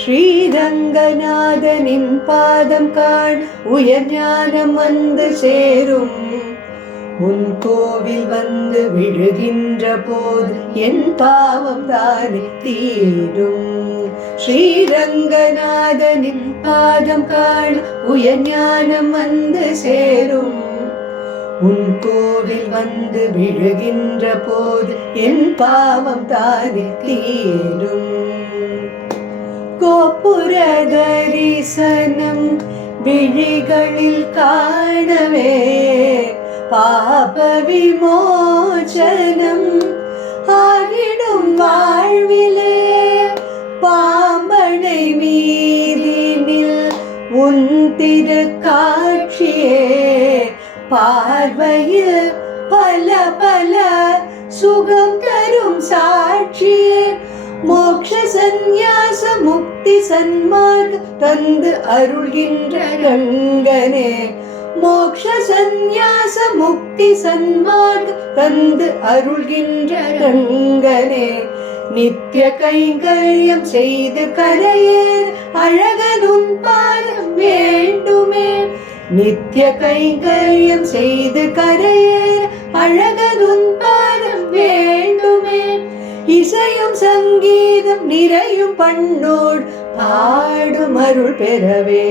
ஸ்ரீரங்கநாதனின் பாதம் காண் உயர் ஞானம் வந்து சேரும். உன் கோவில் வந்து விழுகின்ற போது என் பாவம் தானே தீரும். ஸ்ரீரங்கநாதனின் பாதம் காண் உயர் ஞானம் வந்து சேரும். உன் கோவில் வந்து விழுகின்ற போது என் பாவம் தானே தீரும். கோபுர தரிசனம் விழிகளில் காணவே பாப விமோசனம் ஆகிடும் வாழ்விலே. பாம்பனை மீதினில் உன் திருக்காட்சியே பார்வையில் பல பல சுகம் தரும் சாட்சியே. மோக்ஷ சந்நியாச முக்தி சன்மார்க்க தந்து அருள்கின்ற ரங்கனே. மோக்ஷ சந்நியாச முக்தி சன்மார்க்க தந்து அருள்கின்ற ரங்கனே. நித்திய கைங்கரியம் செய்து கரையேற அழகனும் பாதம் வேண்டுமே. நித்திய கைங்கரியம் செய்து கரையேற அழகனும் பாதம் வேண்டுமே. இசையும் சங்கீதம் நிறையும் பண்ணோடு பாடும் அருள் பெறவே.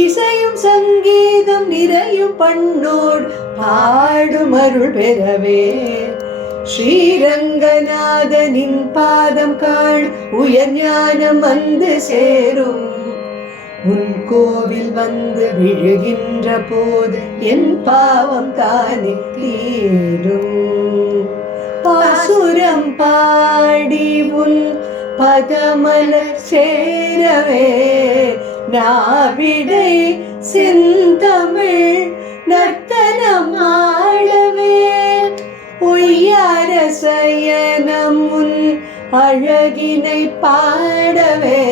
இசையும் சங்கீதம் நிறையும் பண்ணோடு பாடும் அருள் பெறவே. ஸ்ரீரங்கநாதனின் பாதம் காண் உயர் ஞானம் வந்து சேரும். உன் கோவில் வந்து விழுகின்ற போது என் பாவம் தானே தீரும். பாசுரம் பாடி உன் பதமலர் சேரவே நாவிடை செந்தமிழ் நர்த்தனம் ஆடவே. உய்யார சயனம் உன் அழகினை பாடவே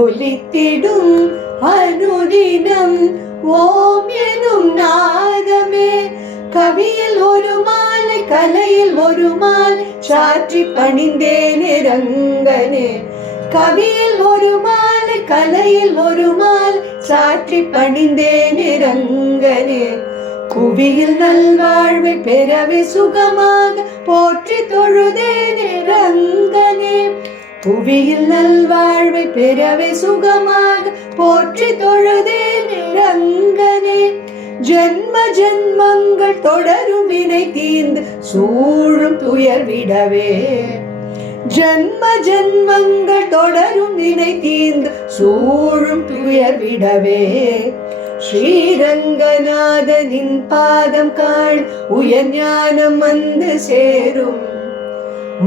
ஒலித்திடும் அனுதினம் ஓம் எனும் நாதமே. கவியில் ஒரு மாலை கலையில் ஒரு மாலை சாற்றி பணிந்தேனே ரங்கனே. கவியில் ஒரு மாலை கலையில் ஒரு மாலை சாற்றி பணிந்தேனே ரங்கனே. குவியில் நல்வாழ்வை பெறவே சுகமாக போற்றி தொழுதேனே ரங்கனே. புவியில் நல்வாழ்வை பெறவே சுகமாக போற்றி தொழுதேனே ரங்கனே. ஜென்ம ஜென்மங்கள் தொடரும் வினை தீர்ந்து சூழும் துயர் விடவே. ஜென்ம ஜென்மங்கள் தொடரும் வினை தீர்ந்து சூழும் துயர் விடவே. ஸ்ரீரங்கநாதனின் பாதம் காண் உயர் ஞானம் வந்து சேரும்.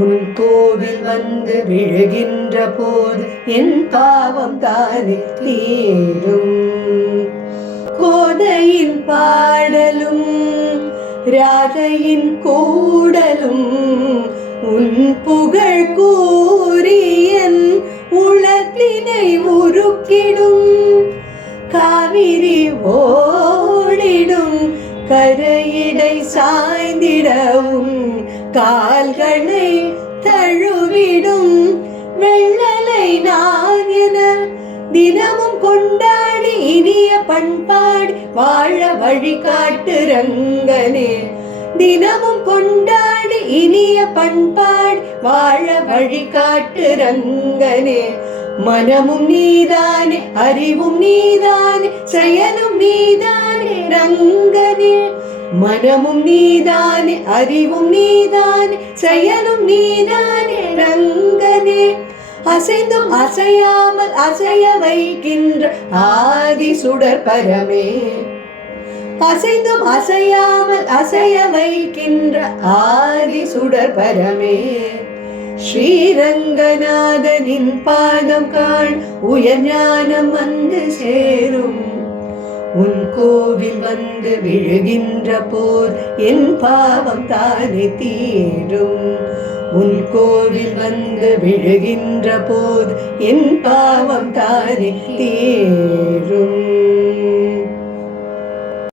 உன் கோவில் வந்து விழுகின்ற போது என் பாவம் தானே தீரும். கோதையின் பாடலும் ராதையின் கூடலும் உன் புகழ் கூறியன் உளத்தினை உருக்கிடும். காவிரி ஓடிடும் கரையிடை சாய்ந்திடவும் கால்களை தழுவிடும் வெள்ளலை நான் என தினமும் கொண்டாடி இனிய பண்பாடி வாழ வழிகாட்டு ரங்கனே. தினமும் கொண்டாடி இனிய பண்பாடி வாழ வழிகாட்டு ரங்கனே. மனமும் நீதானே அறிவும் நீதானே செயலும் நீதானே ரங்கனே. மனமும் நீதானே அறிவும் நீதானே செயலும் நீதானே ரங்கனே. அசைந்தும் அசையாமல் அசைய வைக்கின்ற ஆதி சுடர் பரமே. அசைந்தும் அசையாமல் அசைய வைக்கின்ற ஆதி சுடர் பரமே. ஸ்ரீரங்கநாதனின் பாதம் காண் உயர் ஞானம் வந்து சேரும். உன் கோவில் வந்து விழுகின்ற போது என் பாவம் தானே தீரும். உன் கோவில் வந்து விழுகின்ற போது என் பாவம் தானே தீரும்.